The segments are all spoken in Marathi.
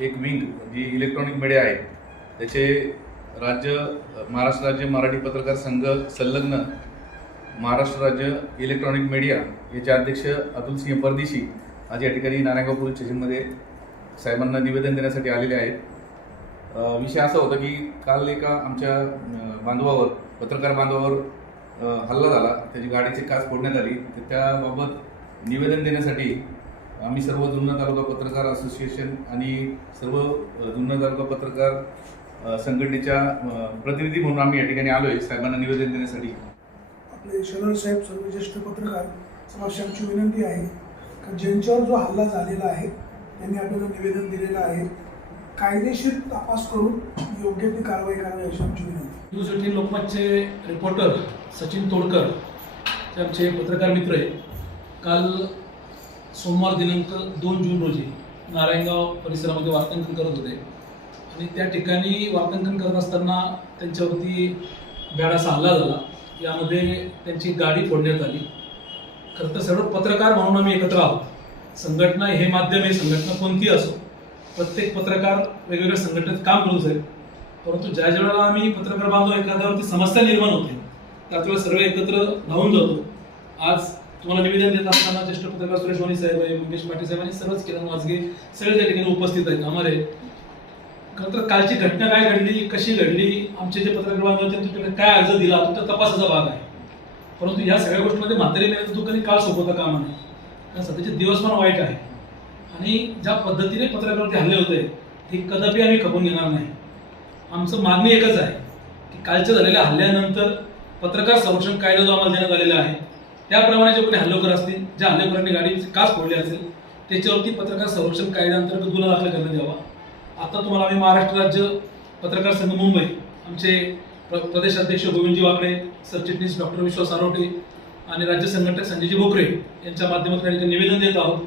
एक विंग जी इलेक्ट्रॉनिक मीडिया आहे त्याचे राज्य महाराष्ट्र राज्य मराठी पत्रकार संघ संलग्न महाराष्ट्र राज्य इलेक्ट्रॉनिक मीडिया याचे अध्यक्ष अतुल सिंह परदेशी आज या ठिकाणी नारायणगाव पोलीस स्टेशनमध्ये साहेबांना निवेदन देण्यासाठी आलेले आहेत. विषय असा होता की काल एका आमच्या बांधवावर पत्रकार बांधवावर हल्ला झाला. त्याची गाडीची काच फोडण्यात आली. तर त्याबाबत निवेदन देण्यासाठी आम्ही सर्व जुन्नर तालुका पत्रकार असोसिएशन आणि सर्व जुन्नर तालुका पत्रकार संघटनेच्या प्रतिनिधी म्हणून आम्ही या ठिकाणी आलो आहे साहेबांना निवेदन देण्यासाठी. आपले शरद साहेब सर्व ज्येष्ठ पत्रकार समक्ष आमची विनंती आहे की ज्यांच्यावर जो हल्ला झालेला आहे त्यांनी आपल्याला निवेदन दिलेलं आहे. कायदेशीर तपास करून योग्य ती कारवाई करावी अशी आमची विनंती न्यूज एटीन लोकमतचे रिपोर्टर सचिन तोडकर आमचे पत्रकार मित्र आहे. काल सोमवार दिनांक दोन जून रोजी नारायणगाव परिसरामध्ये वार्तांकन करत होते. आणि त्या ठिकाणी वार्तांकन करत असताना त्यांच्यावरती बॅडाचा हल्ला झाला. यामध्ये त्यांची गाडी फोडण्यात आली. खरं तर सर्व पत्रकार म्हणून आम्ही एकत्र आहोत. संघटना हे माध्यम आहे संघटना कोणती असो. प्रत्येक पत्रकार वेगवेगळ्या संघटनेत काम करूच आहे परंतु ज्या ज्या वेळेला आम्ही पत्रकार बांधव एखाद्यावरती समस्या निर्माण होते त्याच वेळेस सर्व एकत्र धावून जातो. आज तुम्हाला निवेदन देत असताना ज्येष्ठ पत्रकार सुरेश वाणी साहेब आहे मंगेश पाटील साहेब आणि सर्वच किरण वाजगे सगळे त्या ठिकाणी उपस्थित आहेत. आम्हाला खरं तर कालची घटना काय घडली कशी घडली आमचे जे पत्रकार बांधव होते तुमच्याकडे काय अर्ज दिला तो तर तपासाचा भाग आहे. परंतु या सगळ्या गोष्टीमध्ये म्हातारी मेहनत कधी काळ सोपवता कामा नाही कारण सध्याचे दिवस पण वाईट आहे. आणि ज्या पद्धतीने पत्रकारावरती हल्ले होते ते कदापि आम्ही खपून घेणार नाही. आमचं मागणी एकच आहे की कालच्या झालेल्या हल्ल्यानंतर पत्रकार संरक्षण कायदा जो आम्हाला देण्यात आलेला आहे. त्याप्रमाणे जे कोणी हल्लेखोर असतील ज्या हल्लेखोरांनी गाडी काच फोडली असेल त्याच्यावरती पत्रकार संरक्षण कायद्याअंतर्गत गुन्हा दाखल करण्यात यावा आता तुम्हाला आम्ही महाराष्ट्र राज्य पत्रकार संघ मुंबई आमचे प्र प्रदेशाध्यक्ष गोविंदजी वाकडे सरचिटणीस डॉक्टर विश्वास आरोटे आणि राज्य संघटक संजयजी भोकरे यांच्या माध्यमातून या निवेदन देत आहोत.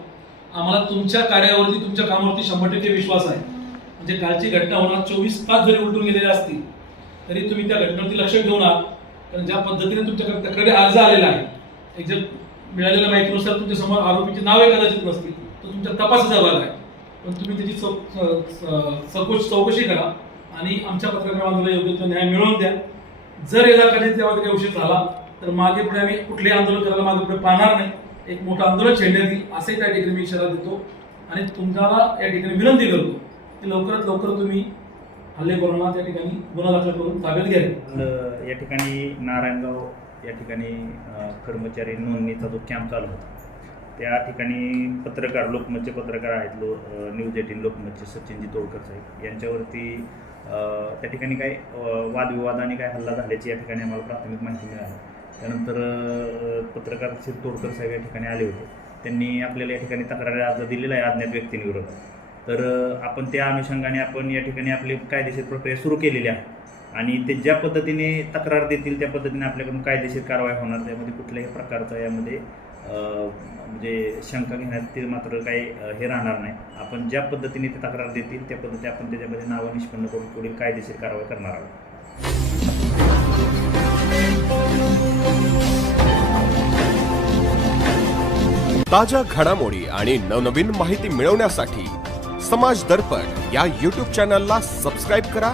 आम्हाला तुमच्या कार्यावरती तुमच्या कामावरती शंभर टक्के विश्वास आहे. म्हणजे कालची घटना होणार चोवीस तास जरी उलटून गेलेले असतील तरी तुम्ही त्या घटनेवरती लक्ष ठेवून आहात. कारण ज्या पद्धतीने तुमच्याकडे तक्रारी अर्ज आलेला आहे एक्झॅक्ट जर मिळालेल्या माहितीनुसार तुमच्यासमोर आरोपीची नावे कदाचित नसतील तर तुमच्या तपासाचा भाग आहे. पण तुम्ही त्याची सकोच चौकशी करा आणि आमच्या पत्रकार योग्य तो न्याय मिळवून द्या. जर याला कधी त्यामध्ये काही उशीर झाला तर मागे पुढे आम्ही कुठलेही आंदोलन करायला मागे पुढे पाहणार नाही. एक मोठं आंदोलन छेडण्यात येईल असंही त्या ठिकाणी मी इशारा देतो. आणि तुम्हाला या ठिकाणी विनंती करतो की लवकरात लवकर तुम्ही हल्लेखोरांना त्या ठिकाणी गुन्हा दाखल करून ताब्यात घ्या. या ठिकाणी नारायणगाव या ठिकाणी कर्मचारी नोंदणीचा जो कॅम्प चालू होता त्या ठिकाणी पत्रकार लोकमतचे पत्रकार आहेत लो न्यूज एटीन लोकमतचे सचिनजी तोडकर साहेब. यांच्यावरती त्या ठिकाणी काय वादविवाद आणि काय हल्ला झाल्याची या ठिकाणी आम्हाला प्राथमिक माहिती मिळाली. त्यानंतर पत्रकार श्री तोडकर साहेब या ठिकाणी आले होते. त्यांनी आपल्याला या ठिकाणी तक्रारी अर्ज दिलेला आहे अज्ञात व्यक्तींविरोधात. तर आपण त्या अनुषंगाने आपण या ठिकाणी आपली कायदेशीर प्रक्रिया सुरू केलेली आहे. आणि ते ज्या पद्धतीने तक्रार देतील त्या पद्धतीने आपल्याकडून कायदेशीर कारवाई होणार त्यामध्ये कुठल्याही प्रकारचा यामध्ये म्हणजे शंका घेण्यात ते मात्र काही हे राहणार नाही. आपण ज्या पद्धतीने ते तक्रार देतील त्या पद्धती आपण त्याच्यामध्ये नावं निष्पन्न करून पुढील कायदेशीर कारवाई करणार आहोत. ताज्या घडामोडी आणि नवनवीन माहिती मिळवण्यासाठी समाज दर्पण या यूट्यूब चॅनलला सबस्क्राईब करा